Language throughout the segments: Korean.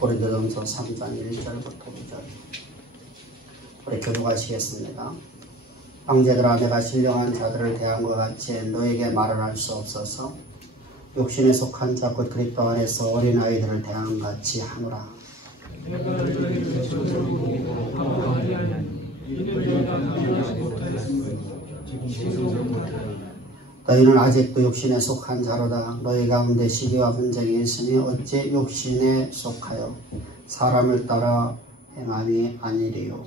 고린도전서 3장 1절부터 5절. 우리 교독하시겠습니다. 형제들아, 내가 신령한 자들을 대한 것 같이 너에게 말을 할 수 없어서 육신에 속한 자 곧 그리스도 안에서 어린아이들을 대한 것 같이 하노라. 너희는 아직도 육신에 속한 자로다. 너희 가운데 시기와 분쟁이 있으니 어찌 육신에 속하여 사람을 따라 행함이 아니리요.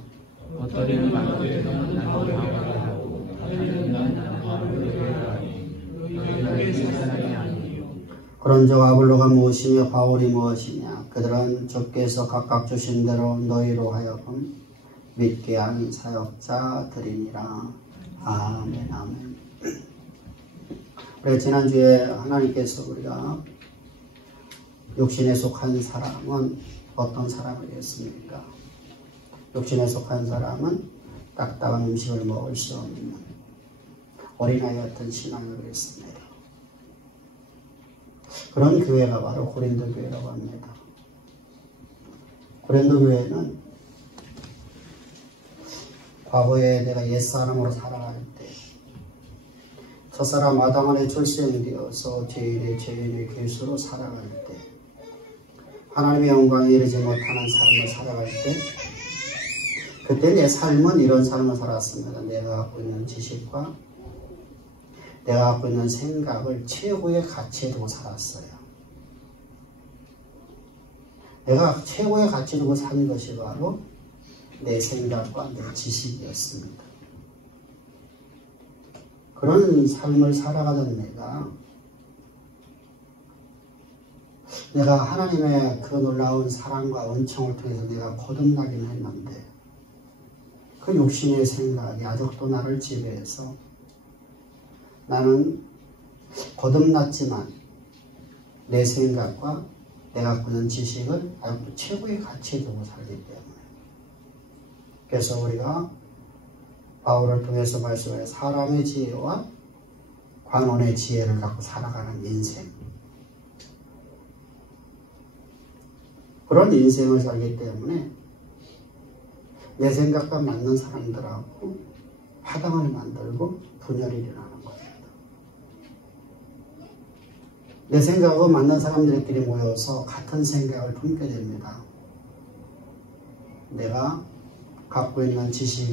그런즉 아볼로가 무엇이며 바울이 무엇이냐? 그들은 주께서 각각 주신 대로 너희로 하여금 믿게 한 사역자들이니라. 아멘. 아멘. 우리가 지난주에 하나님께서 우리가 육신에 속한 사람은 어떤 사람이겠습니까? 육신에 속한 사람은 딱딱한 음식을 먹을 수 없는 어린아이 같은 신앙을 했습니다. 그런 교회가 바로 고린도 교회라고 합니다. 고린도 교회는 과거에 내가 옛사람으로 살아갈 때 첫사람 아담 안에 출생되어서 죄인의 괴수로 살아갈 때 하나님의 영광에 이르지 못하는 삶을 살아갈 때 그때 내 삶은 이런 삶을 살았습니다. 내가 갖고 있는 지식과 내가 갖고 있는 생각을 최고의 가치에 두고 살았어요. 내가 최고의 가치에 두고 산 것이 바로 내 생각과 내 지식이었습니다. 그런 삶을 살아가던 내가 하나님의 그 놀라운 사랑과 은총을 통해서 내가 거듭나긴 했는데 그 육신의 생각이 아직도 나를 지배해서 나는 거듭났지만 내 생각과 내가 갖고 있는 지식을 아직도 최고의 가치에 두고 살기 때문에 그래서 우리가 바울을 통해서 말씀해 사람의 지혜와 관원의 지혜를 갖고 살아가는 인생, 그런 인생을 살기 때문에 내 생각과 맞는 사람들하고 화당을 만들고 분열이 일어나는 겁니다. 내 생각하고 맞는 사람들끼리 모여서 같은 생각을 품게 됩니다. 내가 갖고 있는 지식과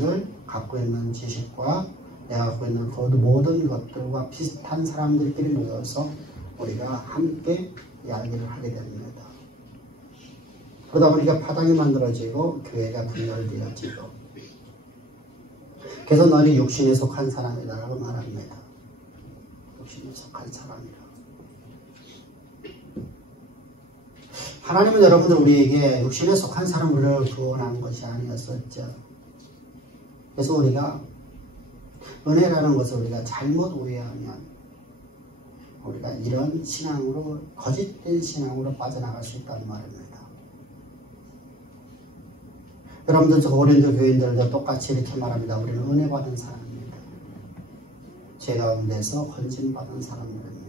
내가 갖고 있는 모든 것들과 비슷한 사람들끼리 모여서 우리가 함께 이야기를 하게 됩니다. 그러다 보니까 파당이 만들어지고 교회가 분열되어지고 그래서 너는 육신에 속한 사람이다라고 말합니다. 육신에 속한 사람이라. 하나님은 여러분들 우리에게 육신에 속한 사람을 구원한 것이 아니었었죠. 그래서 우리가 은혜라는 것을 우리가 잘못 오해하면 우리가 이런 신앙으로 거짓된 신앙으로 빠져나갈 수 있다는 말입니다. 여러분들 저 고린도 교인들도 똑같이 이렇게 말합니다. 우리는 은혜 받은 사람입니다. 죄 가운데서 건진받은 사람들입니다.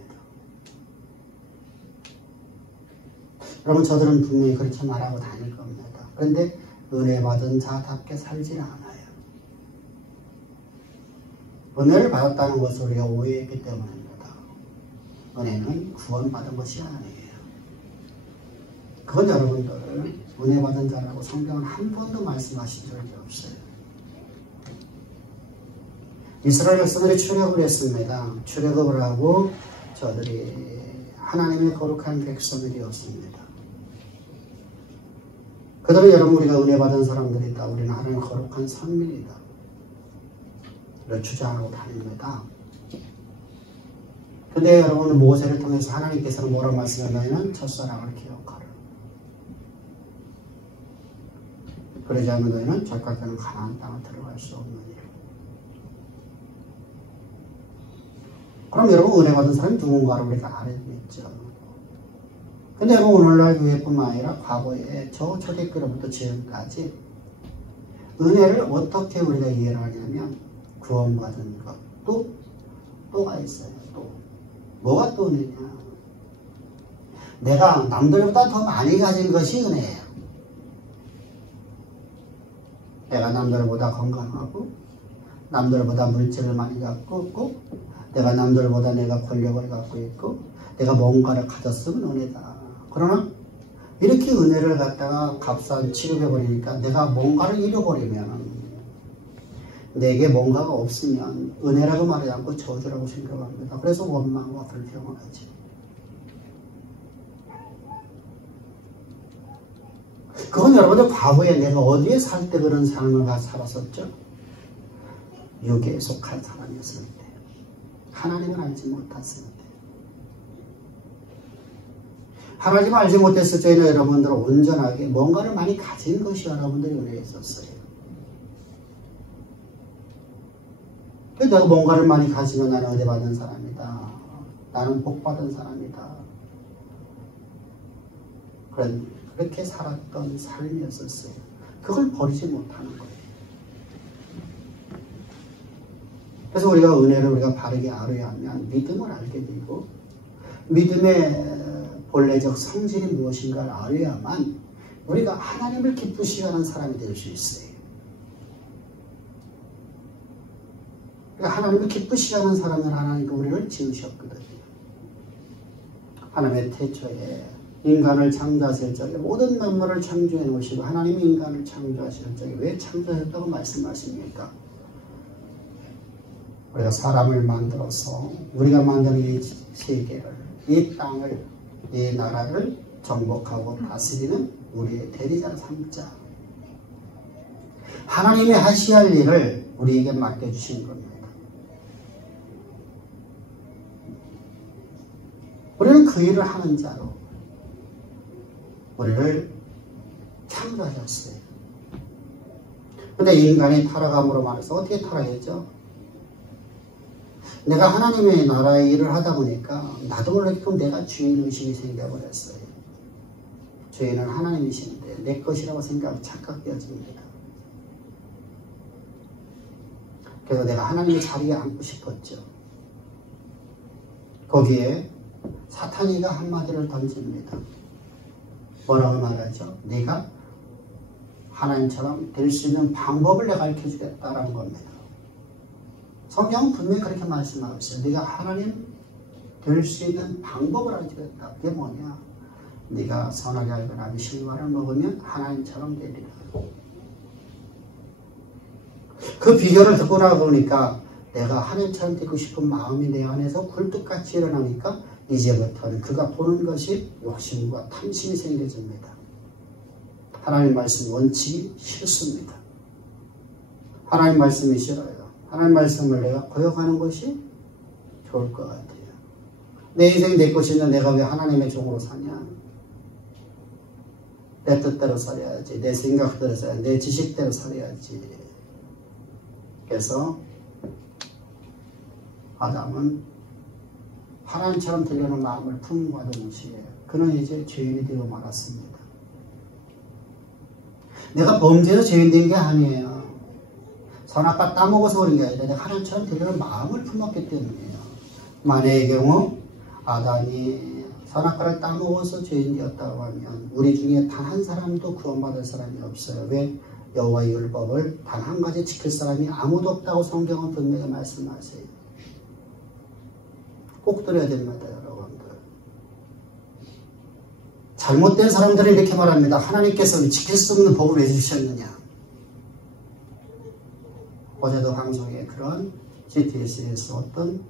여러분 저들은 분명히 그렇게 말하고 다닐 겁니다. 그런데 은혜 받은 자답게 살지는 않아요. 은혜를 받았다는 것을 우리가 오해했기 때문입니다. 은혜는 구원받은 것이 아니에요. 그건 여러분들 은혜 받은 자라고 성경은 한 번도 말씀하신 적이 없어요. 이스라엘 백성들이 출애굽을 했습니다. 출애굽을 하고 저들이 하나님의 거룩한 백성이 되었습니다. 그들은 여러분 우리가 은혜 받은 사람들이다. 우리는 하나님의 거룩한 선민이다. 이를 주장하고 다닙니다. 근데 여러분 모세를 통해서 하나님께서는 뭐라고 말씀하냐면 첫사랑을 기억하라. 그러지 않으면 너희는 적각하는 가나안 땅을 들어갈 수 없느니라. 그럼 여러분 은혜 받은 사람이 누군가를 우리가 알아야겠죠. 근데 여러분 오늘날 교회뿐만 아니라 과거에 저 초대교회로부터 지금까지 은혜를 어떻게 우리가 이해를 하냐면 구원받은 것 또가 있어요. 또 뭐가 또 은혜냐? 내가 남들보다 더 많이 가진 것이 은혜예요. 내가 남들보다 건강하고 남들보다 물질을 많이 갖고 있고 내가 남들보다 내가 권력을 갖고 있고 내가 뭔가를 가졌으면 은혜다. 그러나 이렇게 은혜를 갖다가 값싼 취급해버리니까 내가 뭔가를 잃어버리면 내게 뭔가가 없으면 은혜라고 말하지 않고 저주라고 생각합니다. 그래서 원망과 불평을 하지. 그건 여러분들 과거에 내가 어디에 살 때 그런 삶을 살았었죠? 육에 속한 사람이었을 때. 하나님을 알지 못했을 때. 하나님을 알지 못했을 때는 여러분들은 온전하게 뭔가를 많이 가진 것이 여러분들이 은혜에 있었어요. 내가 뭔가를 많이 가지면 나는 은혜 받는 사람이다. 나는 복 받은 사람이다. 그렇게 살았던 삶이었었어요. 그걸 버리지 못하는 거예요. 그래서 우리가 은혜를 우리가 바르게 알아야 하면 믿음을 알게 되고 믿음의 본래적 성질이 무엇인가를 알아야만 우리가 하나님을 기쁘시게 하는 사람이 될 수 있어요. 그러니까 하나님을 기쁘시게 하는 사람은 하나님이 우리를 지으셨거든요. 하나님의 태초에 인간을 창조하실 적에 모든 만물을 창조해 놓으시고 하나님이 인간을 창조하실 적에 왜 창조하셨다고 말씀하십니까? 우리가 사람을 만들어서 우리가 만든 이 세계를, 이 땅을, 이 나라를 정복하고 다스리는 우리의 대리자를 삼자. 하나님이 하셔야 할 일을 우리에게 맡겨주신 겁니다. 우리는 그 일을 하는 자로 우리를 창조하셨어요. 근데 인간이 타락함으로 말해서 어떻게 타락했죠? 내가 하나님의 나라의 일을 하다 보니까 나도 모르게끔 내가 주인의식이 생겨버렸어요. 주인은 하나님이신데 내 것이라고 생각하고 착각되어집니다. 그래서 내가 하나님의 자리에 앉고 싶었죠. 거기에 사탄이가 한마디를 던집니다. 뭐라고 말하죠? 네가 하나님처럼 될 수 있는 방법을 내가 가르쳐주겠다라는 겁니다. 성경은 분명히 그렇게 말씀하고 있어요. 네가 하나님 될 수 있는 방법을 알려주겠다. 그게 뭐냐? 네가 선하게 알거나 미실과를 먹으면 하나님처럼 되리라. 그 비결을 듣고 나서 보니까 내가 하나님처럼 되고 싶은 마음이 내 안에서 굴뚝같이 일어나니까 이제부터는 그가 보는 것이 욕심과 탐심이 생겨집니다. 하나님 말씀 원칙이 싫습니다. 하나님 말씀이 싫어요. 하나님 말씀을 내가 거역하는 것이 좋을 것 같아요. 내 인생이 내 것인데 내가 왜 하나님의 종으로 사냐? 내 뜻대로 살아야지. 내 생각대로 살아야지. 내 지식대로 살아야지. 그래서 아담은 하나님처럼 되려는 마음을 품과 동시에 그는 이제 죄인이 되어 말았습니다. 내가 범죄로 죄인 된 게 아니에요. 선악과 따먹어서 그런 게 아니라 내가 하나님처럼 되려는 마음을 품었기 때문이에요. 만약의 경우 아담이 선악과를 따먹어서 죄인 되었다고 하면 우리 중에 단 한 사람도 구원받을 사람이 없어요. 왜? 여호와의 율법을 단 한 가지 지킬 사람이 아무도 없다고 성경은 분명히 말씀하세요. 꼭 들어야 됩니다, 여러분들. 잘못된 사람들은 이렇게 말합니다. 하나님께서는 지킬 수 없는 법을 왜 주셨느냐? 어제도 방송에 그런 GTS에서 어떤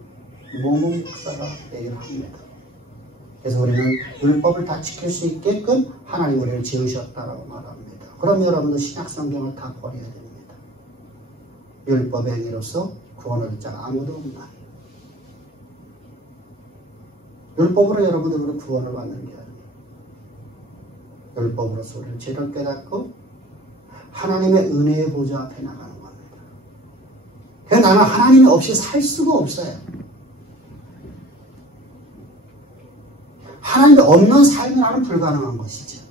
모모 목사가 얘기를 합니다. 그래서 우리는 율법을 다 지킬 수 있게끔 하나님 우리를 지으셨다라고 말합니다. 그럼 여러분도 신약성경을 다 버려야 됩니다. 율법의 행위로서 구원을 얻을 자가 아무도 없나. 율법으로 여러분들은 구원을 받는 게 아니에요. 율법으로서 우리를 죄를 깨닫고 하나님의 은혜의 보좌 앞에 나가는 겁니다. 그래서 나는 하나님이 없이 살 수가 없어요. 하나님이 없는 삶이 나는 불가능한 것이죠.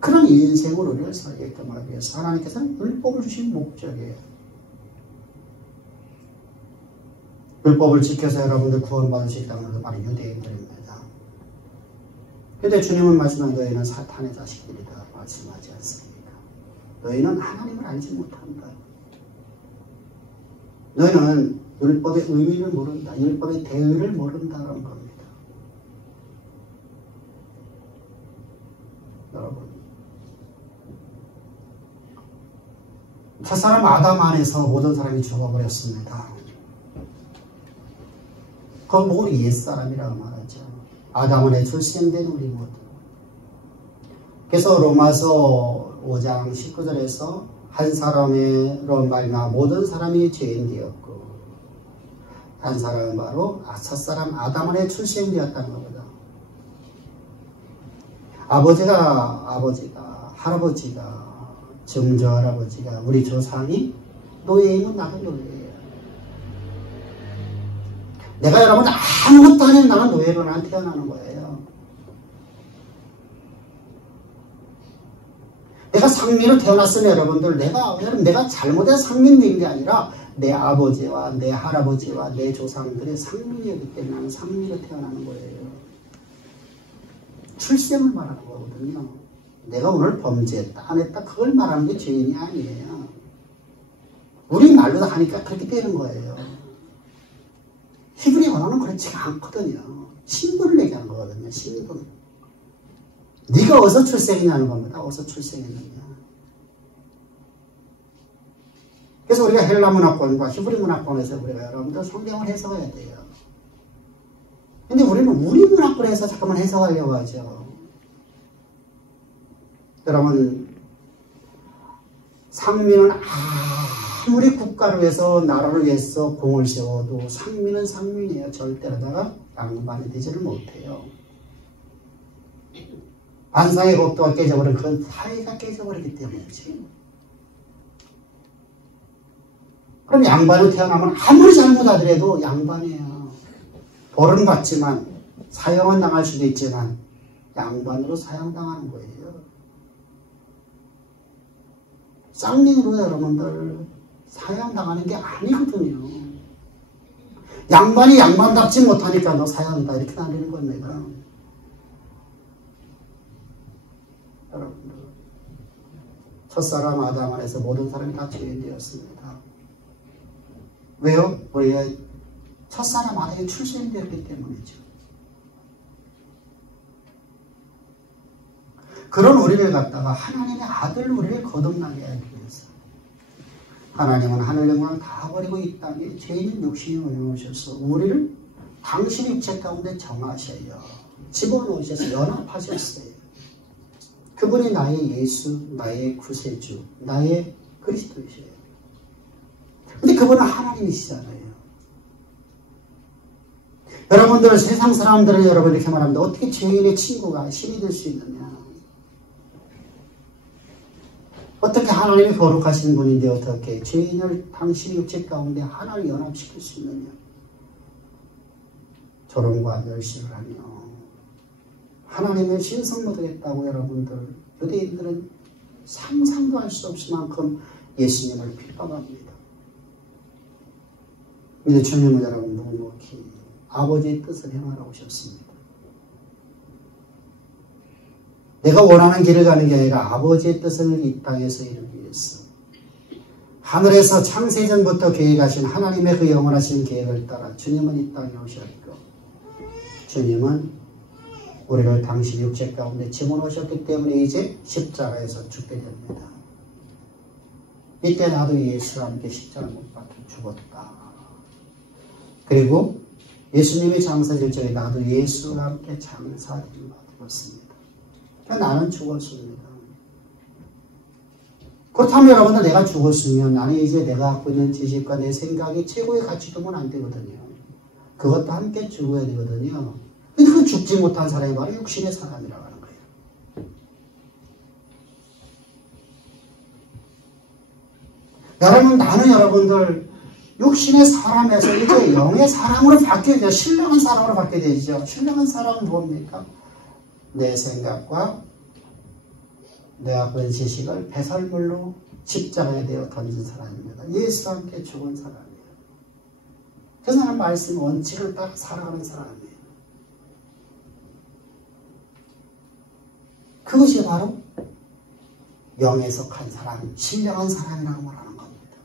그런 인생으로 우리를 살게끔 하기 위해서 하나님께서는 율법을 주신 목적이에요. 율법을 지켜서 여러분들 구원받으시겠다는 게 바로 유대인들입니다. 근데 주님은 말씀한 너희는 사탄의 자식들이다 말씀하지 않습니까? 너희는 하나님을 알지 못한다. 너희는 율법의 의미를 모른다. 율법의 대의를 모른다는 겁니다. 여러분, 첫사람 아담 안에서 모든 사람이 죽어버렸습니다. 그건 뭐 옛사람이라고 말하죠. 아담 안에 출생된 우리 모두. 그래서 로마서 5장 19절에서 한 사람으로 말미암아 모든 사람이 죄인 되었고 한 사람은 바로 첫사람 아담 안에 출생되었다는 겁니다. 아버지가 할아버지가 증조할아버지가 우리 조상이 노예이면 나도 노예예요. 내가 여러분 아무것도 안 해도 나는 노예로 난 태어나는 거예요. 내가 상민으로 태어났으면 여러분들 내가 잘못해서 상민인 게 아니라 내 아버지와 내 할아버지와 내 조상들의 상민이었기 때문에 나는 상민으로 태어나는 거예요. 출생을 말하는 거거든요. 내가 오늘 범죄했다 안 했다 그걸 말하는 게 죄인이 아니에요. 우리 말로 하니까 그렇게 되는 거예요. 히브리 언어는 그렇지가 않거든요. 신분을 얘기하는 거거든요. 신분. 네가 어디서 출생했냐는 겁니다. 어디서 출생했느냐. 그래서 우리가 헬라 문화권과 히브리 문화권에서 우리가 여러분들 성경을 해석해야 돼요. 근데 우리는 우리 문화권에서 잠깐만 해석하려고 하죠. 여러분, 상민은 아무리 국가를 위해서 나라를 위해서 공을 세워도 상민은 상민이에요. 절대로다가 양반이 되지를 못해요. 반상의 법도가 깨져버린 그건 사회가 깨져버리기 때문이지. 그럼 양반으로 태어나면 아무리 잘못하더라도 양반이에요. 벌은 받지만 사형은 당할 수도 있지만 양반으로 사형당하는 거예요. 쌍민으로 여러분들 사형당하는 게 아니거든요. 양반이 양반답지 못하니까 너 사형이다 이렇게 나뉘는 겁니다. 여러분들 첫사람 아담 안에서 모든 사람이 다 죄인 되었습니다. 왜요? 우리가 첫사람 아담이 출생되었기 때문이죠. 그런 우리를 갖다가 하나님의 아들 우리를 거듭나게 하기 위해서 하나님은 하늘 영광을 다 버리고 이 땅에 죄인 육신이 올려오셔서 우리를 당신 육체 가운데 정하셔요. 집어넣으셔서 연합하셨어요. 그분이 나의 예수, 나의 구세주, 나의 그리스도이셔요. 근데 그분은 하나님이시잖아요. 여러분들 세상 사람들은 여러분 이렇게 말합니다. 어떻게 죄인의 친구가 신이 될 수 있느냐. 어떻게 하나님이 거룩하신 분인데 어떻게 죄인을 당신 육체 가운데 하나를 연합시킬 수 있느냐. 조롱과 멸시를 하며 하나님의 신성모 되겠다고 여러분들 유대인들은 상상도 할 수 없을 만큼 예수님을 핍박합니다. 근데 주님은 여러분 묵묵히 아버지의 뜻을 행하러 오셨습니다. 내가 원하는 길을 가는 게 아니라 아버지의 뜻을 이 땅에서 이루기 위해서 하늘에서 창세전부터 계획하신 하나님의 그 영원하신 계획을 따라 주님은 이 땅에 오셨고 주님은 우리를 당신 육체 가운데 집어넣으셨기 때문에 이제 십자가에서 죽게 됩니다. 이때 나도 예수와 함께 십자가 못 박혀 죽었다. 그리고 예수님이 장사될 적에 나도 예수와 함께 장사됨을 받았습니다. 나는 죽었습니다. 그렇다면 여러분들 내가 죽었으면 나는 이제 내가 갖고 있는 지식과 내 생각이 최고의 가치 두면 안 되거든요. 그것도 함께 죽어야 되거든요. 근데 그 죽지 못한 사람이 바로 육신의 사람이라고 하는 거예요. 여러분 나는 여러분들 육신의 사람에서 이제 영의 사람으로 바뀌어야 돼요. 신령한 사람으로 바뀌어야 되죠. 신령한 사람은 뭡니까? 내 생각과 내 갖고 있는 지식을 배설물로 십자가에 대어 던진 사람입니다. 예수와 함께 죽은 사람이에요. 그 사람 말씀 원칙을 따라 살아가는 사람이에요. 그것이 바로 영에 속한 사람, 신령한 사람이라고 말하는 겁니다.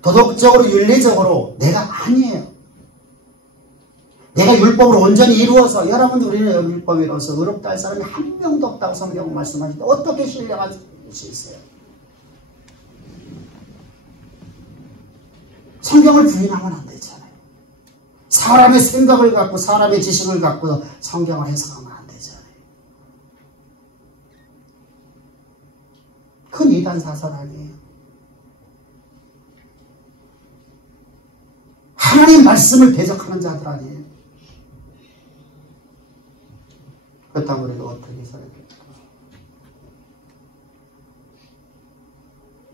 도덕적으로 윤리적으로 내가 아니에요. 내가 율법을 온전히 이루어서 여러분들 우리는 율법을 이루어서 의롭다 할 사람이 한 명도 없다고 성경은 말씀하시는데 어떻게 신령할 수 있어요? 성경을 부인하면 안 되잖아요. 사람의 생각을 갖고 사람의 지식을 갖고 성경을 해석하면 안 되잖아요. 그건 이단 사설 아니에요. 하나님 말씀을 대적하는 자들 아니에요. 그렇다면 우리가 어떻게 살았겠다.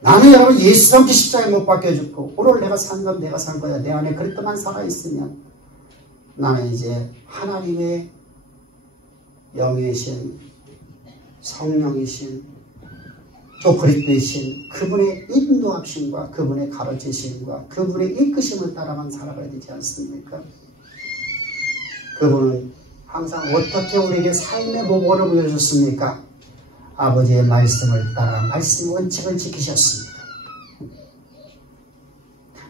나는 여러분 예수님께 십자가에 못 박혀 죽고 오늘 내가 산 건 내가 산 거야. 내 안에 그리스도만 살아있으면 나는 이제 하나님의 영이신 성령이신 또 그리스도이신 그분의 인도하심과 그분의 가르치심과 그분의 이끄심을 따라만 살아가야 되지 않습니까? 그분은 항상 어떻게 우리에게 삶의 모범을 보여줬습니까? 아버지의 말씀을 따라 말씀 원칙을 지키셨습니다.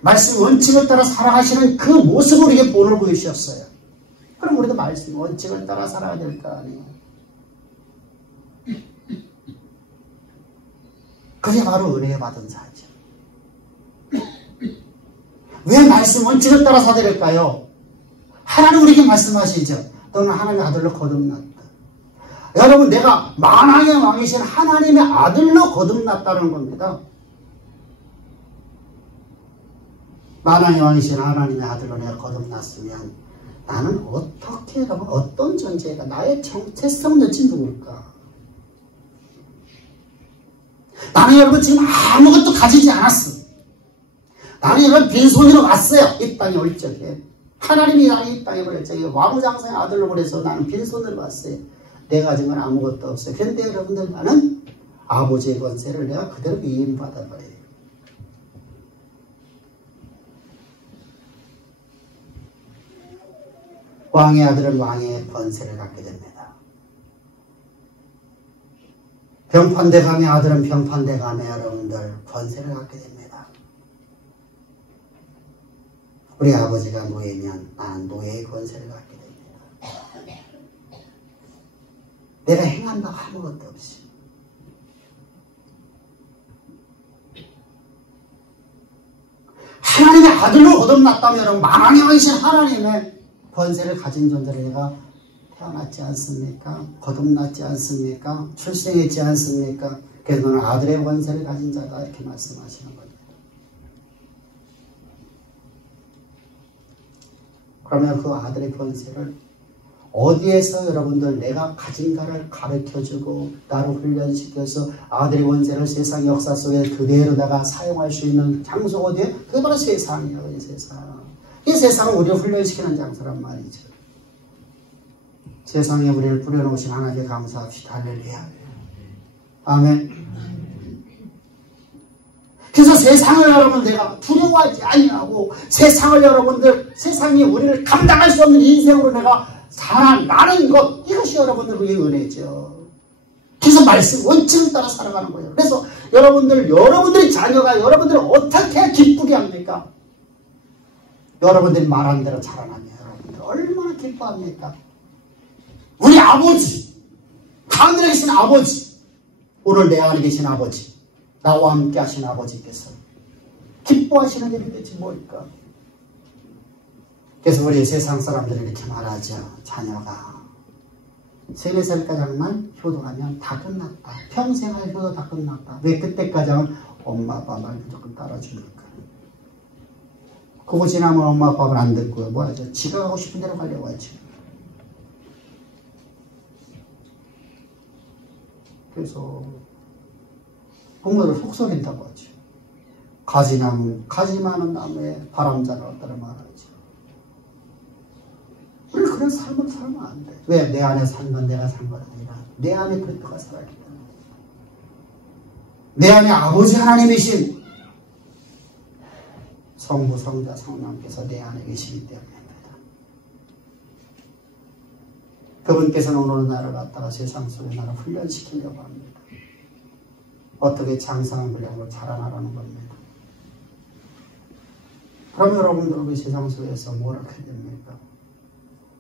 말씀 원칙을 따라 살아가시는 그 모습을 우리에게 본을 보여주셨어요. 그럼 우리도 말씀 원칙을 따라 살아야 될 거 아니에요. 그게 바로 은혜 받은 자죠. 왜 말씀 원칙을 따라 살아야 될까요? 하나님 우리에게 말씀하시죠. 너는 하나님의 아들로 거듭났다. 여러분 내가 만왕의 왕이신 하나님의 아들로 거듭났다는 겁니다. 만왕의 왕이신 하나님의 아들로 내가 거듭났으면 나는 어떻게 여러분 어떤 존재가 나의 정체성 여친 누굴까? 나는 여러분 지금 아무것도 가지지 않았어. 나는 여러분 빈손으로 왔어요. 이 땅에 올 적에. 하나님이 나를 이 땅에 보낼 적에 와무장사의 아들로 보내서 나는 빈손으로 왔어요. 내가 가진 건 아무것도 없어요. 그런데 여러분들 나는 아버지의 권세를 내가 그대로 위임받아버려요. 왕의 아들은 왕의 권세를 갖게 됩니다. 병판대감의 아들은 병판대감의 여러분들 권세를 갖게 됩니다. 우리 아버지가 노예면 나는 노예의 권세를 갖게 됩니다. 내가 행한 바가 아무것도 없이 하나님의 아들로 거듭났다면 여러분 만왕의 왕이신 하나님의 권세를 가진 존재를 내가 태어났지 않습니까? 거듭났지 않습니까? 출생했지 않습니까? 그래서 너는 아들의 권세를 가진 자다 이렇게 말씀하시는 거예요. 그러면 그 아들의 권세를 어디에서 여러분들 내가 가진가를 가르쳐주고 나를 훈련시켜서 아들의 권세를 세상 역사 속에 그대로다가 사용할 수 있는 장소가 어디에? 그게 바로 세상이에요. 이 세상. 이 세상은 우리를 훈련시키는 장소란 말이죠. 세상에 우리를 뿌려놓으신 하나님께 감사합시다. 할렐루야. 아멘. 그래서 세상을 여러분 내가 두려워하지 아니하고 세상을 여러분들 세상이 우리를 감당할 수 없는 인생으로 내가 살아나는 것 이것이 여러분들의 은혜죠. 그래서 말씀 원칙을 따라 살아가는 거예요. 그래서 여러분들의 자녀가 여러분들을 어떻게 기쁘게 합니까? 여러분들이 말하는 대로 자라나면 여러분들 얼마나 기뻐합니까? 우리 아버지 하늘에 계신 아버지 오늘 내 안에 계신 아버지 나와 함께 하신 아버지께서 기뻐하시는 일이 대체 뭘까? 그래서 우리 세상 사람들이 이렇게 말하죠. 자녀가 3, 4살까지 하면 효도하면 다 끝났다. 평생 할 효도 다 끝났다. 왜 그때까지 하면 엄마 아빠 말 무조건 따라주니까. 그거 지나면 엄마 아빠 말 안 듣고요. 뭐 하죠? 지가 가고 싶은 대로 가려고 하죠. 그래서 부모를 속썩인다고 하죠. 가지 많은 나무에 바람자가 없다고 말하죠. 우리 그런 삶을 살면 안 돼. 왜? 내 안에 산 건 내가 산 건 아니라 내 안에 그리스도가 살아있기 때문에. 내 안에 아버지 하나님이신 성부, 성자, 성령께서 내 안에 계시기 때문입니다. 그분께서는 오늘 나를 갖다가 세상 속에 나를 훈련시키려고 합니다. 어떻게 장사하는 분량으로 자라나라는 겁니다. 그럼 여러분들 우리 세상 속에서 뭘 하게 됩니까?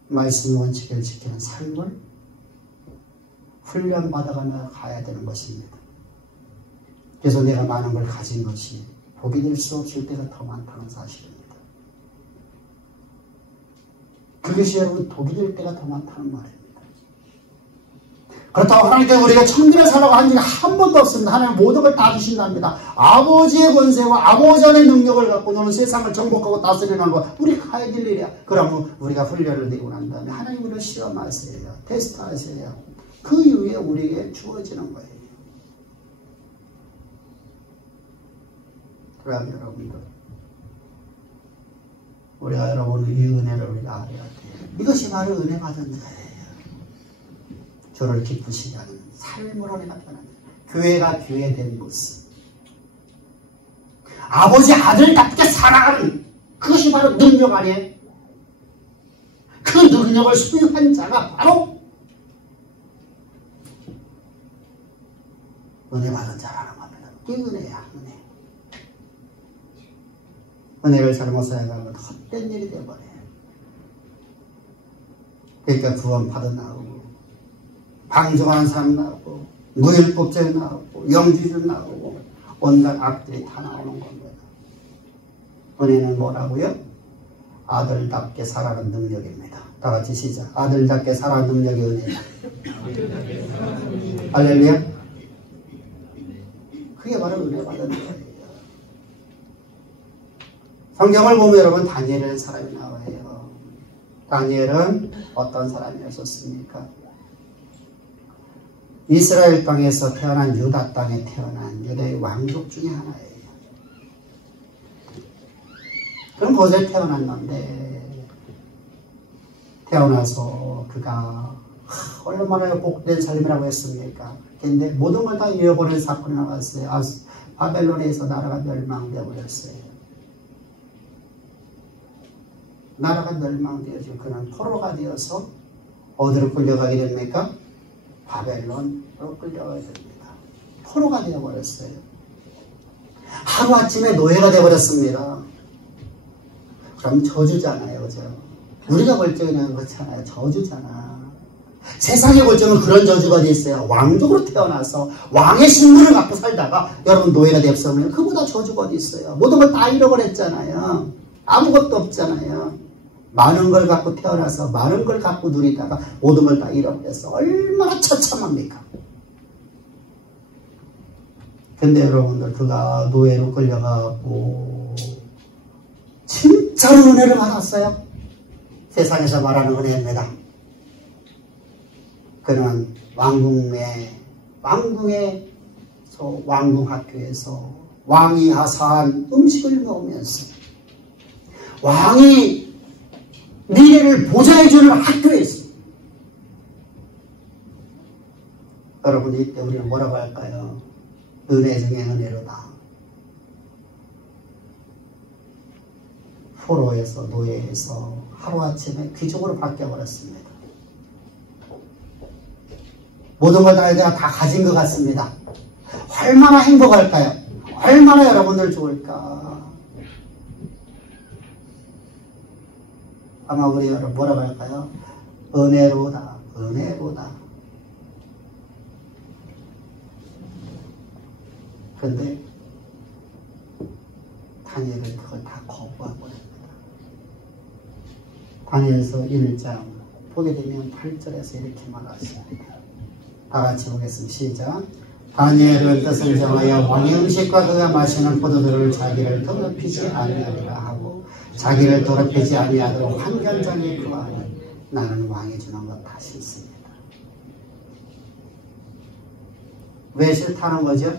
말씀 원칙을 지키는 삶을 훈련받아가며 가야 되는 것입니다. 그래서 내가 많은 걸 가진 것이 복이 될수록 줄 때가 더 많다는 사실입니다. 그것이 여러분 복이 될 때가 더 많다는 말입니다. 그렇다고 하나님께서 우리가 천국에 살라고 한 적이 한 번도 없습니다. 하나님 모든 걸 다 주신답니다. 아버지의 권세와 아버지 안의 능력을 갖고 너는 세상을 정복하고 다스리는 거 우리가 가야 될 일이야. 그러면 우리가 훈련을 내고 난 다음에 하나님 우리를 시험하세요. 테스트하세요. 그 이후에 우리에게 주어지는 거예요. 그러면 여러분들 우리가 여러분 이 은혜를 우리가 알아야 돼요. 이것이 바로 은혜 받은 자예요. 저를 기쁘시게 하는 삶으로 내가 변합니다. 교회가 교회된 모습. 아버지 아들답게 살아가는 그것이 바로 능력 아니에요? 그 능력을 수용한 자가 바로 은혜 받은 자라는 겁니다. 이 은혜야, 은혜. 은혜를 잘못 사용하면 헛된 일이 되어버려요. 그러니까 구원 받은 나오고 방종하는 사람 나오고 무율법죄 나오고 영주주 나오고 온갖 악들이 다 나오는 겁니다. 은혜는 뭐라고요? 아들답게 살아가는 능력입니다. 다 같이 시작. 아들답게 살아가는 능력이 은혜다. 할렐루야. 그게 바로 은혜 받은 거예요. 성경을 보면 여러분 다니엘이라는 사람이 나와요. 다니엘은 어떤 사람이었습니까? 이스라엘 땅에서 태어난 유다 땅에 태어난 유다의 왕족 중에 하나예요. 그럼 거기에 태어났는데 태어나서 그가 얼마나 복된 삶이라고 했습니까? 근데 모든 걸 다 잃어버린 사건이 나왔어요. 바벨론에서 나라가 멸망되어 버렸어요. 나라가 멸망되어지고 그는 포로가 되어서 어디로 끌려가게 됩니까? 바벨론으로 끌려가게 됩니다. 포로가 되어버렸어요. 하루아침에 노예가 되어버렸습니다. 그럼 저주잖아요. 그죠? 우리가 볼 적에는 그렇잖아요. 저주잖아. 세상에 볼 적은 그런 저주가 어디 있어요. 왕족으로 태어나서 왕의 신분을 갖고 살다가 여러분 노예가 되었으면 그보다 저주가 어디 있어요. 모든 걸 다 잃어버렸잖아요. 아무것도 없잖아요. 많은 걸 갖고 태어나서 많은 걸 갖고 누리다가 모든 걸 다 잃어버려서 얼마나 처참합니까? 근데 여러분들 그가 노예로 끌려가고 진짜로 은혜를 받았어요. 세상에서 말하는 은혜입니다. 그는 왕궁학교에서 왕이 하사한 음식을 먹으면서 왕이 미래를 보장해주는 학교에서 여러분 이때 우리는 뭐라고 할까요? 은혜 중에 은혜로다. 포로에서 노예에서 하루아침에 귀족으로 바뀌어버렸습니다. 모든 걸 다 가진 것 같습니다. 얼마나 행복할까요? 얼마나 여러분들 좋을까? 아마 우리 여러분 뭐라고 할까요? 은혜로다, 은혜로다. 그런데 다니엘은 그걸 다 거부하고 합니다. 다니엘서 1장 보게 되면 8절에서 이렇게 말하십니다. 다 같이 보겠습니다. 시작. 다니엘은 뜻을 정하여 왕의 음식과 그가 마시는 포도들을 자기를 더럽히지 아니하리라 하고 자기를 더럽히지 아니하도록 환관장에 구하니 나는 왕이 주는 것 다 싫습니다. 왜 싫다는 거죠?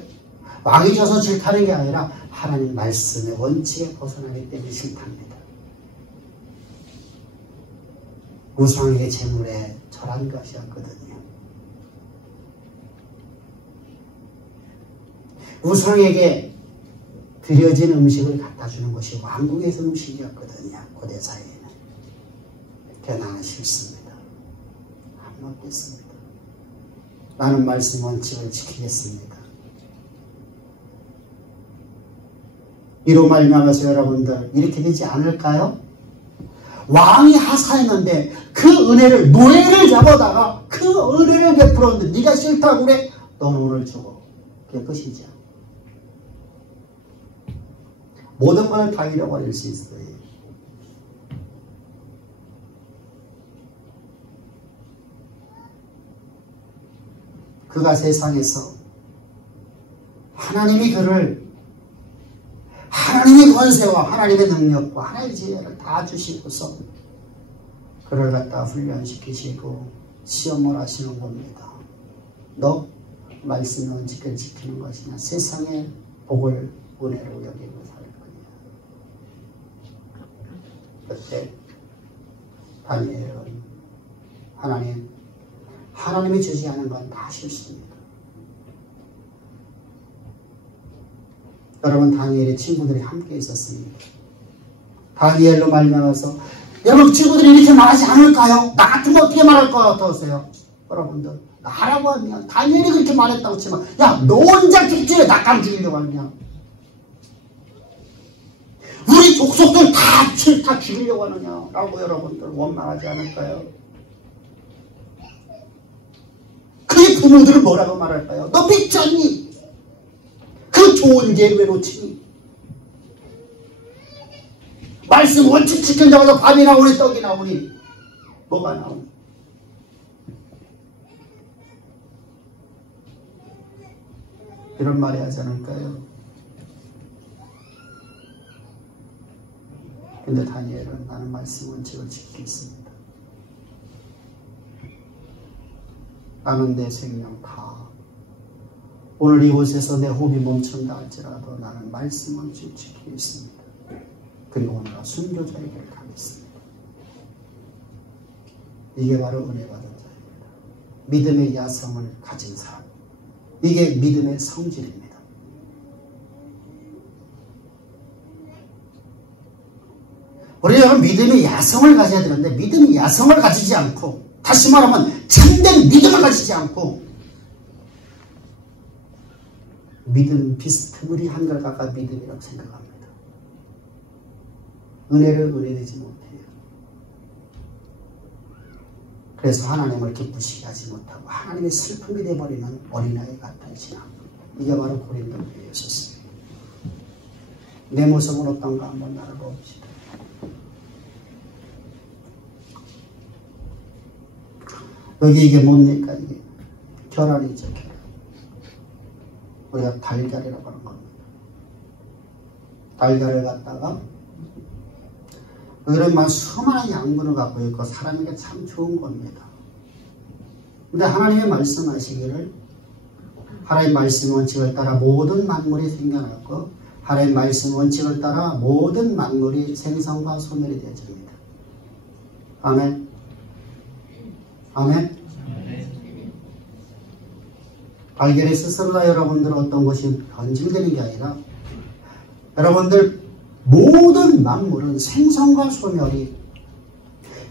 왕이 줘서 싫다는 게 아니라 하나님 말씀의 원칙에 벗어나기 때문에 싫답니다. 우상에게 재물에 절한 것이었거든요. 우상에게 드려진 음식을 갖다 주는 것이 왕국에서 음식이었거든요. 고대 사회에는. 그러나 나는 싫습니다. 받겠습니다. 나는 말씀 원칙을 지키겠습니다. 이로 말미암아서 여러분들 이렇게 되지 않을까요? 왕이 하사했는데 그 은혜를 노예를 잡아다가 그 은혜를 베풀었는데 네가 싫다고 그래? 너는 오늘 죽어. 그게 끝이죠. 모든 걸 다 잃어버릴 수 있어요. 그가 세상에서 하나님이 그를 하나님의 권세와 하나님의 능력과 하나님의 지혜를 다 주시고서 그를 갖다 훈련시키시고 시험을 하시는 겁니다. 너 말씀의 원칙을 지키는 것이냐 세상의 복을 은혜로 여기고 살 거냐. 그때 다니엘은 하나님이 주지 않은 건 다 실수입니다. 여러분 다니엘의 친구들이 함께 있었습니다. 다니엘로 말미암아서 여러분 친구들이 이렇게 말하지 않을까요? 나 같으면 어떻게 말할 것 같으세요? 여러분들 나라고 하면 다니엘이 그렇게 말했다고 치면 야 너 혼자 객지에 낙감 죽이려고 하느냐? 우리 족속들 다 죽이려고 하느냐? 라고 여러분들 원망하지 않을까요? 그의 부모들은 뭐라고 말할까요? 너 믿잖니? 그 좋은 계획 왜 놓치니? 말씀 원칙 지킨다고 해서 밥이 나오니 떡이 나오니 뭐가 나오니? 이런 말이 하지 않을까요? 근데 다니엘은 나는 말씀 원칙을 지키겠습니다. 나는 내 생명 다 오늘 이곳에서 내 호흡이 멈춘다 할지라도 나는 말씀 원칙을 지키겠습니다. 그리고 오늘 순교자의 길을 가겠습니다. 이게 바로 은혜 받은 자입니다. 믿음의 야성을 가진 사람. 이게 믿음의 성질입니다. 우리가 믿음의 야성을 가져야 되는데 믿음의 야성을 가지지 않고 다시 말하면 참된 믿음을 가지지 않고 믿음 비스듬히 한결같아 믿음이라고 생각합니다. 은혜를 은혜되지 못해요. 그래서 하나님을 기쁘시게 하지 못하고 하나님의 슬픔이 되어버리는 어린아이 같은 신앙. 이게 바로 고린도교회였습니다. 내 모습은 어떤가 한번 알아봅시다. 여기 이게 뭡니까? 이게 결알이죠. 결알. 우리가 달걀이라고 하는 겁니다. 달걀을 갖다가 여기는 막 수많은 양분을 갖고 있고 사람에게 참 좋은 겁니다. 근데 하나님의 말씀하시기를 하나님의 말씀 원칙을 따라 모든 만물이 생겨났고 하나님의 말씀 원칙을 따라 모든 만물이 생성과 소멸이 되어집니다. 아멘. 아멘. 달걀의 스스로가 여러분들 어떤 것이 변질되는 게 아니라 여러분들 모든 만물은 생성과 소멸이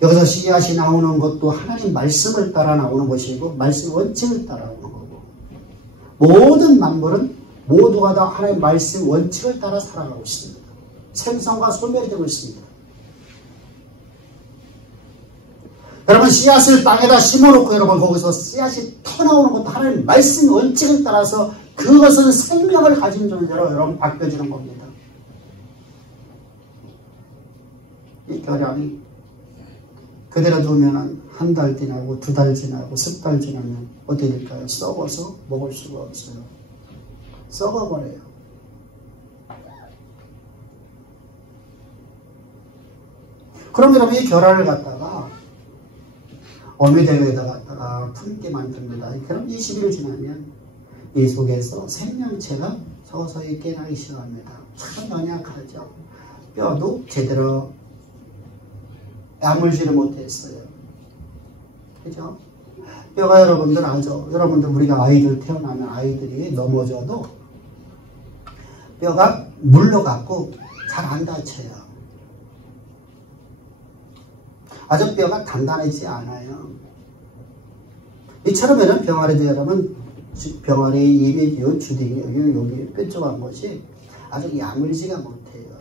여기서 씨앗이 나오는 것도 하나님 말씀을 따라 나오는 것이고 말씀 원칙을 따라 나오는 거고 모든 만물은 모두가 다 하나님 말씀 원칙을 따라 살아가고 있습니다. 생성과 소멸이 되고 있습니다. 여러분 씨앗을 땅에다 심어놓고 여러분 거기서 씨앗이 터나오는 것도 하나님 말씀 원칙을 따라서 그것은 생명을 가진 존재로 여러분 바뀌어지는 겁니다. 이 결양이 그대로 두면 한 달 지나고 2달 지나고 10달 지나면 어떻게 될까요? 썩어서 먹을 수가 없어요. 썩어버려요. 그럼 여러분 이 결알을 갖다가 어미대로에다 갖다가 품게 만듭니다. 그럼 20일 지나면 이 속에서 생명체가 서서히 깨나기 시작합니다. 참 연약하죠. 뼈도 제대로 야물지를 못했어요. 그죠? 뼈가 여러분들 알죠? 여러분들 우리가 아이들 태어나면 아이들이 넘어져도 뼈가 물러갖고 잘 안 다쳐요. 아주 뼈가 단단하지 않아요. 이처럼 여러분 병아리도 여러분 병아리 입에 주둥이 여기 뾰족한 것이 아주 야물지가 못해요.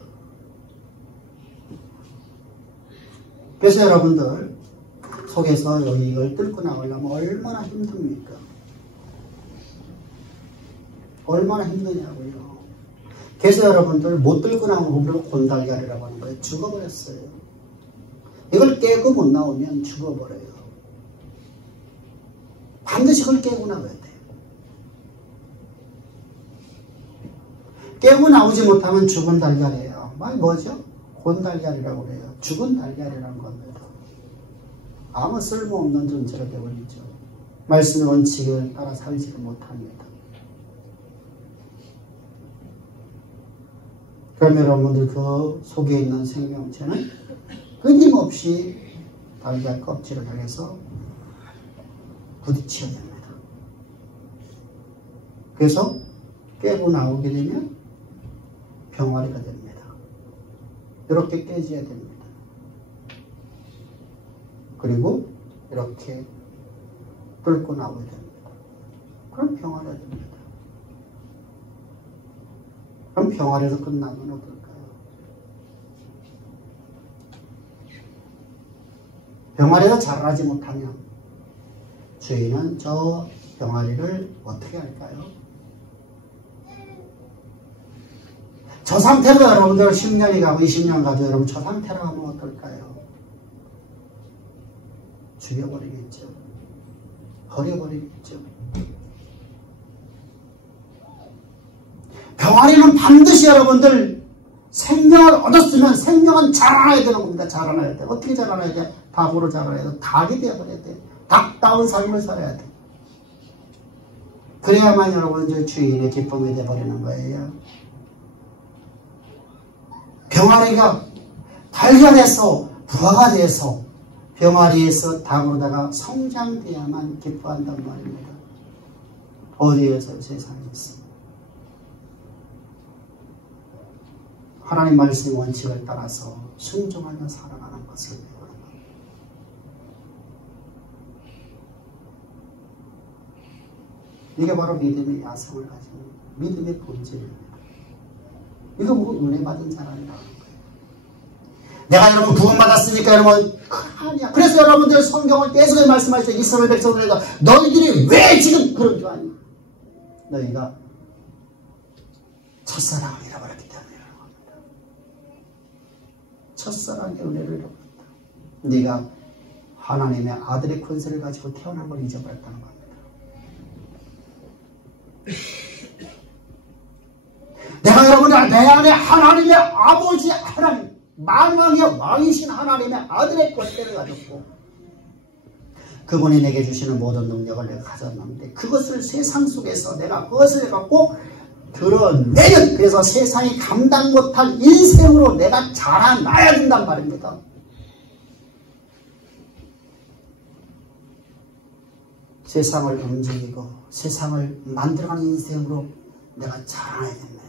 그래서 여러분들 속에서 이걸 뚫고 나오려면 얼마나 힘듭니까? 얼마나 힘드냐고요. 그래서 여러분들 못 뚫고 나오는 법으로 곤달걀이라고 하는 거예요. 죽어버렸어요. 이걸 깨고 못 나오면 죽어버려요. 반드시 그걸 깨고 나와야 돼요. 깨고 나오지 못하면 죽은 달걀이에요. 뭐죠? 곤달걀이라고 그래요. 죽은 달걀이라는 겁니다. 아무 쓸모없는 존재가 되어버리죠. 말씀의 원칙을 따라 살지를 못합니다. 그럼 여러분들 그 속에 있는 생명체는 끊임없이 달걀 껍질을 향해서 부딪혀야 됩니다. 그래서 깨고 나오게 되면 병아리가 됩니다. 이렇게 깨져야 됩니다. 그리고 이렇게 뚫고 나오게 됩니다. 그럼 병아리가 됩니다. 그럼 병아리에서 끝나면 어떨까요? 병아리가 자라지 못하면 주인은 저 병아리를 어떻게 할까요? 저 상태로 여러분들 10년이 가고 20년 가도 여러분 저 상태로 하면 어떨까요? 죽여버리겠죠. 버려버리겠죠. 병아리는 반드시 여러분들 생명을 얻었으면 생명은 자라나야 되는 겁니다. 자라나야 돼. 어떻게 자라나야 돼? 닭으로 자라나야 돼. 닭이 되어버려야 돼. 닭다운 삶을 살아야 돼. 그래야만 여러분 저 주인의 기쁨이 되어버리는 거예요. 병아리가 발견해서 부화가 돼서 병아리에서 닭으로다가 성장돼야만 기뻐한단 말입니다. 어디에서 세상에서. 하나님 말씀의 원칙을 따라서 순종하며 살아가는 것을 배우는 겁니다. 이게 바로 믿음의 야성을 가진 믿음의 본질입니다. 이거 뭐 은혜 받은 사람이라는 거예요. 내가 여러분 구원받았으니까 여러분 아니야. 그래서 여러분들 성경을 계속 말씀하시죠. 이스라엘 백성들에게 너희들이 왜 지금 그런 줄 아니? 너희가 첫사랑을 잃어버렸기 때문에 이러는 겁니다. 첫사랑의 은혜를 잃어버렸다. 네가 하나님의 아들의 권세를 가지고 태어난 걸 잊어버렸다는 겁니다. 내가 여러분들 내 안에 하나님의 아버지 하나님 만왕의 왕이신 하나님의 아들의 권세를 가졌고 그분이 내게 주시는 모든 능력을 내가 가졌는데 그것을 세상 속에서 내가 그것을 갖고 드러내는 그래서 세상이 감당 못할 인생으로 내가 자라나야 된단 말입니다. 세상을 움직이고 세상을 만들어가는 인생으로 내가 자라나야 됩니다.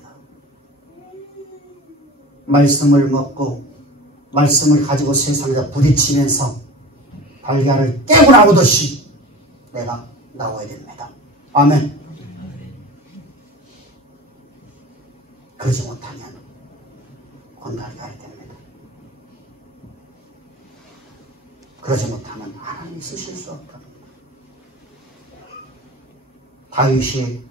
말씀을 먹고 말씀을 가지고 세상에서 부딪히면서 달걀을 깨고 나오듯이 내가 나와야 됩니다. 아멘. 그러지 못하면 곤달걀이 됩니다. 그러지 못하면 하나님이 쓰실 수 없답니다. 다윗이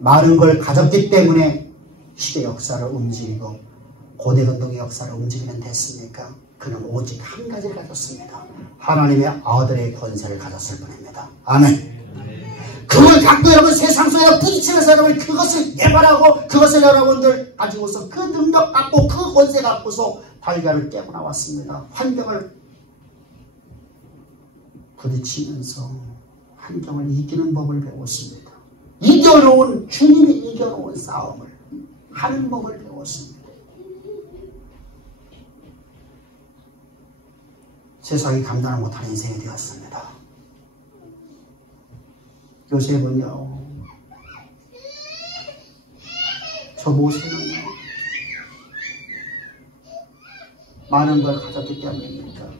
많은 걸 가졌기 때문에 시대 역사를 움직이고 고대 운동의 역사를 움직이면 됐습니까? 그는 오직 한 가지를 가졌습니다. 하나님의 아들의 권세를 가졌을 뿐입니다. 아멘. 그걸 갖고 여러분 세상 속에 부딪히면서 여러분 그것을 예발하고 그것을 여러분들 가지고서 그 능력 갖고 그 권세 갖고서 달걀을 깨고 나왔습니다. 환경을 부딪히면서 환경을 이기는 법을 배웠습니다. 이겨놓은 주님이 이겨놓은 싸움을 하는 법을 배웠습니다. 세상이 감당을 못하는 인생이 되었습니다. 요셉은요, 저 모세는요, 많은 걸 가졌기 때문입니까?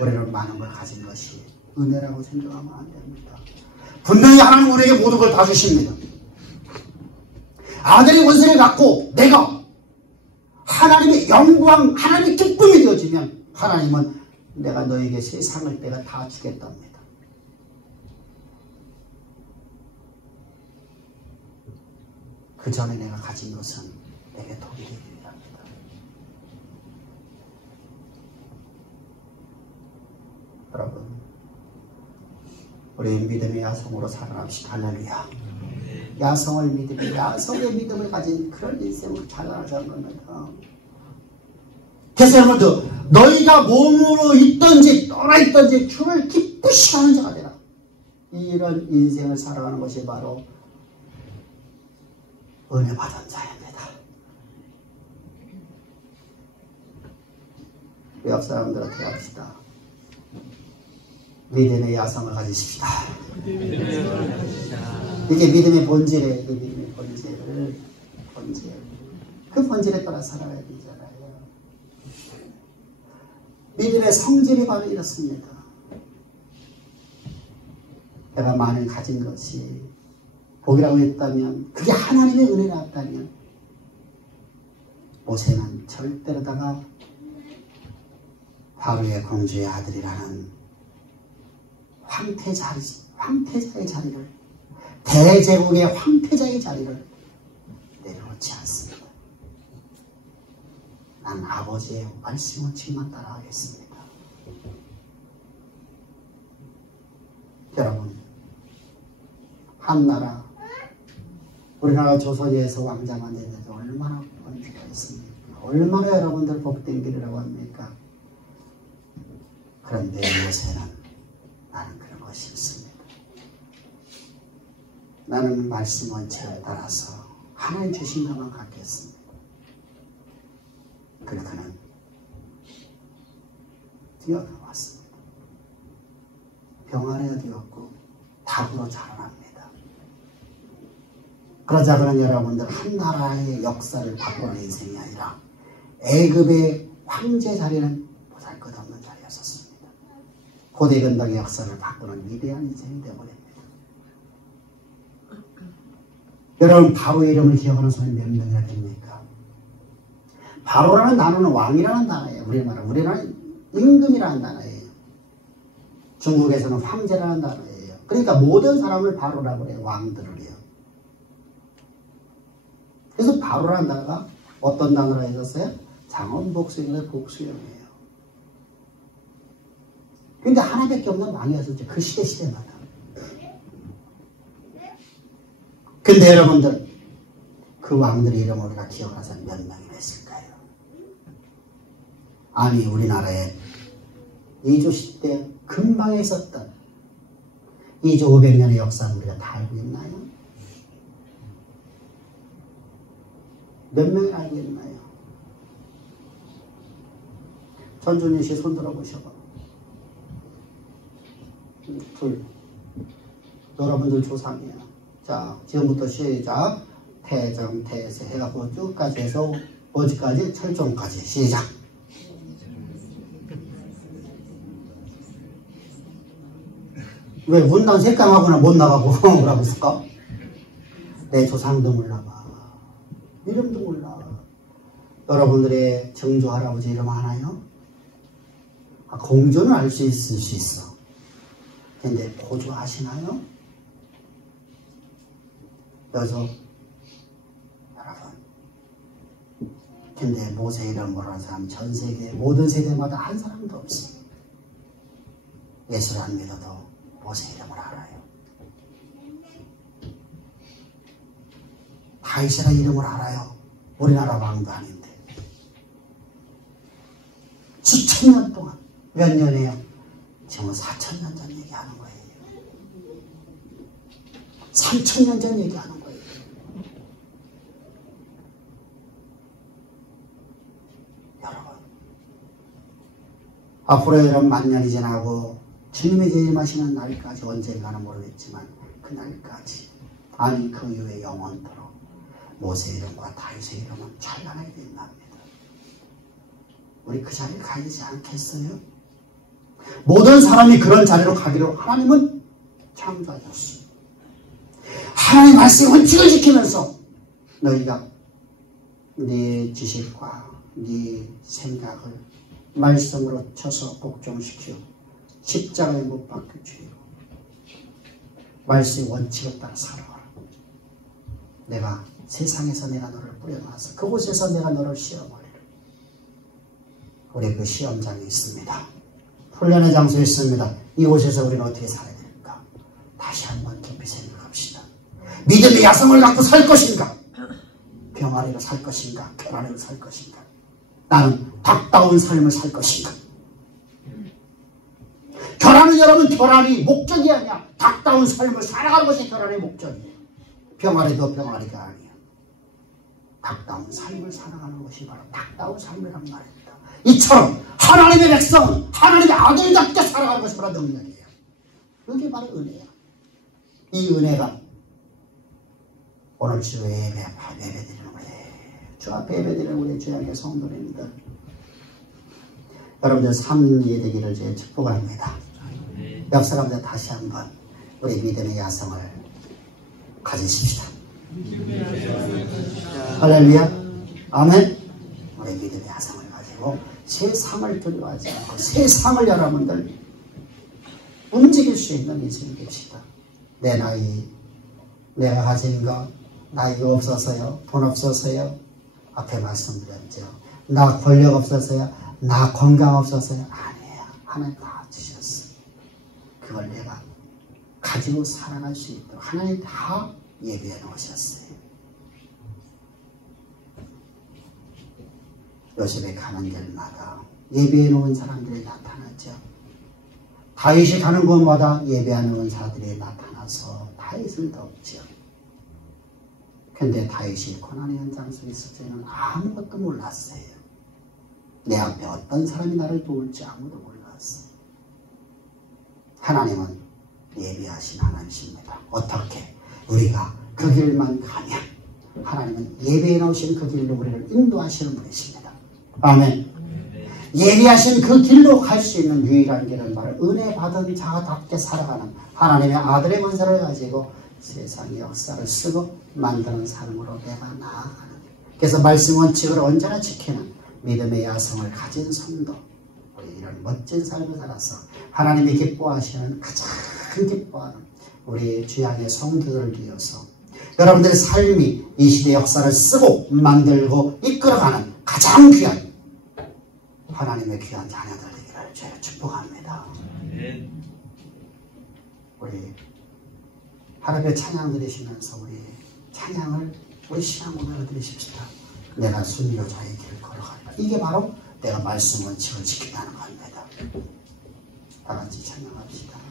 우리는 많은 걸 가진 것이 은혜라고 생각하면 안 됩니다. 분명히 하나님 우리에게 모든 걸 다 주십니다. 아들의 원세를 갖고 내가 하나님의 영광, 하나님의 기쁨이 되어지면 하나님은 내가 너에게 세상을 내가 다 주겠답니다. 그 전에 내가 가진 것은 내게 독이 되기 위함이다. 여러분, 우리 믿음의 야성으로 살아갑시다. 할렐루야. 야성을 믿으며 야성의 믿음을 가진 그런 인생으로 살아가자는 겁니다. 그래서 여러분들, 너희가 몸으로 있든지 떠나 있든지 주를 기쁘시 하는 자가 되라. 이런 인생을 살아가는 것이 바로 은혜 받은 자입니다. 우리 옆 사람들 어떻게 합시다. 믿음의 야성을 가지십시다. 이게 믿음의 본질이에요. 그 믿음의 본질. 그 본질에 따라 살아가야 되잖아요. 믿음의 성질이 바로 이렇습니다. 내가 많이 가진 것이 복이라고 했다면, 그게 하나님의 은혜라였다면, 모세는 절대로다가 바로의 공주의 아들이라는 황태자의 자리를, 대제국의 황태자의 자리를 내려놓지 않습니다. 난 아버지의 말씀을 지만 따라가겠습니다. 여러분, 한 나라, 우리나라 조선에서 왕자만 되는데 얼마나 번지가 있습니까? 얼마나 여러분들 복된 길이라고 합니까? 그런데 요새는 나는 그런 것이 싫습니다. 나는 말씀 원칙에 따라서 하나님 주신 것만 갖겠습니다. 그렇게는 뛰어나왔습니다. 병아리가 되었고 닭으로 자라납니다. 그러자고는 여러분들 한 나라의 역사를 바꾸는 인생이 아니라 애굽의 황제 자리는 보잘것없는 자리였었습니다. 고대 근동의 역사를 바꾸는 위대한 인생이 되어버립니다. 여러분, 바로의 이름을 기억하는 사람이 몇 명이나 됩니까? 바로라는 단어는 왕이라는 단어예요. 우리나라는 임금이라는 단어예요. 중국에서는 황제라는 단어예요. 그러니까 모든 사람을 바로라고 해요. 왕들을 해요. 그래서 바로라는 단어가 어떤 단어로 해줬어요? 장원복수형의 복수형이에요. 근데 하나밖에 없는 왕이었었죠. 그 시대마다. 근데 여러분들, 그 왕들의 이름을 우리가 기억하는 사람 몇 명이나 있을까요? 아니, 우리나라에 이조 때 근방에 있었던 이조 500년의 역사를 우리가 다 알고 있나요? 몇 명이 알고 있나요? 전준희 씨 손 들어보셔봐. 둘. 여러분들 조상이야. 자, 지금부터 시작. 태정, 태세 해갖고 쭉까지 해서 어디까지? 철종까지. 시작. 왜 문단 색감하고는 못 나가고 뭐라고 했을까? 내 조상도 몰라봐. 이름도 몰라. 여러분들의 정조 할아버지 이름 아나요? 공조는 알 수 있을 수 있어. 근데 고조 아시나요? 여기서 여러분, 근데 모세 이름 모르는 사람 전 세계 모든 세대마다 한 사람도 없어. 예수를 안 믿어도 모세 이름을 알아요. 다윗이라 이름을 알아요. 우리나라 왕도 아닌데. 수천 년 동안, 몇 년이에요? 지금 4,000년 전 얘기하는 거예요. 3,000년 전 얘기하는 거예요. 여러분, 앞으로 이런 만년이 지나고 주님의 재림하시는 날까지 언젠가는 모르겠지만 그 날까지, 아니 그 이후에 영원토록 모세 이름과 다윗의 이름은 찬란하게 빛납니다. 우리 그 자리에 가야 되지 않겠어요? 모든 사람이 그런 자리로 가기로 하나님은 창조하셨습니다. 하나님의 말씀의 원칙을 지키면서 너희가 네 지식과 네 생각을 말씀으로 쳐서 복종시키고 십자가에 못 박혀 죽이고 말씀의 원칙에 따라 살아가라. 내가 세상에서 내가 너를 뿌려놔서 그곳에서 내가 너를 시험하리라. 우리 그 시험장이 있습니다. 훈련의 장소에 있습니다. 이곳에서 우리는 어떻게 살아야 될까? 다시 한번 깊이 생각합시다. 믿음의 야성을 갖고 살 것인가? 평안으로 살 것인가? 쾌락으로 살 것인가? 나는 닭다운 삶을 살 것인가? 결혼은 여러분 결혼이 목적이 아니야. 닭다운 삶을 살아가는 것이 결혼의 목적이에요. 평안이도 평안이가 아니야. 닭다운 삶을 살아가는 것이 바로 닭다운 삶이란 말입니다. 이처럼 하나님의 백성은 하나님의 아들답게 살아가는 것이 바로 능력이에요. 그게 바로 은혜야. 이 은혜가 오늘 주 예배드리는 거예요. 주 앞에 예배드리는 우리 주양의 성도님들, 여러분들 삶이 되기를 제 축복합니다. 역사 가운데 다시 한번 우리 믿음의 야성을 가지십시다. 할렐루야. 아멘. 우리 믿음의 야성을 가지고 세상을 두려워하지 않고 세상을 여러분들 움직일 수 있는 인생이 됩시다. 내 나이, 내가 가진 것, 나이가 없어서요, 돈 없어서요, 앞에 말씀드렸죠. 나 권력 없어서요, 나 건강 없어서요. 아니에요. 하나님 다 주셨어요. 그걸 내가 가지고 살아갈 수 있도록 하나님 다 예비해 놓으셨어요. 요셉에 가는 길마다 예비해 놓은 사람들이 나타났죠. 다윗이 가는 곳마다 예배하는 은사들이 나타나서 다윗을 덮죠. 근데 다윗이 고난의 현장 속에 있을 때는 아무것도 몰랐어요. 내 앞에 어떤 사람이 나를 도울지 아무도 몰랐어요. 하나님은 예비하신 하나님이십니다. 어떻게? 우리가 그 길만 가면 하나님은 예비해 놓으신 그 길로 우리를 인도하시는 분이십니다. 아멘. 예비하신 그 길로 갈 수 있는 유일한 길은 바로 은혜 받은 자답게 살아가는 하나님의 아들의 권세를 가지고 세상의 역사를 쓰고 만드는 삶으로 내가 나아가는 길. 그래서 말씀 원칙을 언제나 지키는 믿음의 야성을 가진 성도, 우리 이런 멋진 삶을 살아서 하나님이 기뻐하시는 가장 기뻐하는 우리 주양의 성도들을 위해서 여러분들의 삶이 이 시대 역사를 쓰고 만들고 이끌어가는 가장 귀한 하나님의 귀한 자녀들 되기를 제가 축복합니다. 우리 하나님의 찬양 드리시면서 우리 찬양을 우리 신앙으로 드리십시다. 내가 순교자의 길을 걸어간다. 이게 바로 내가 말씀 원칙을 지킨다는 겁니다. 다 같이 찬양합시다.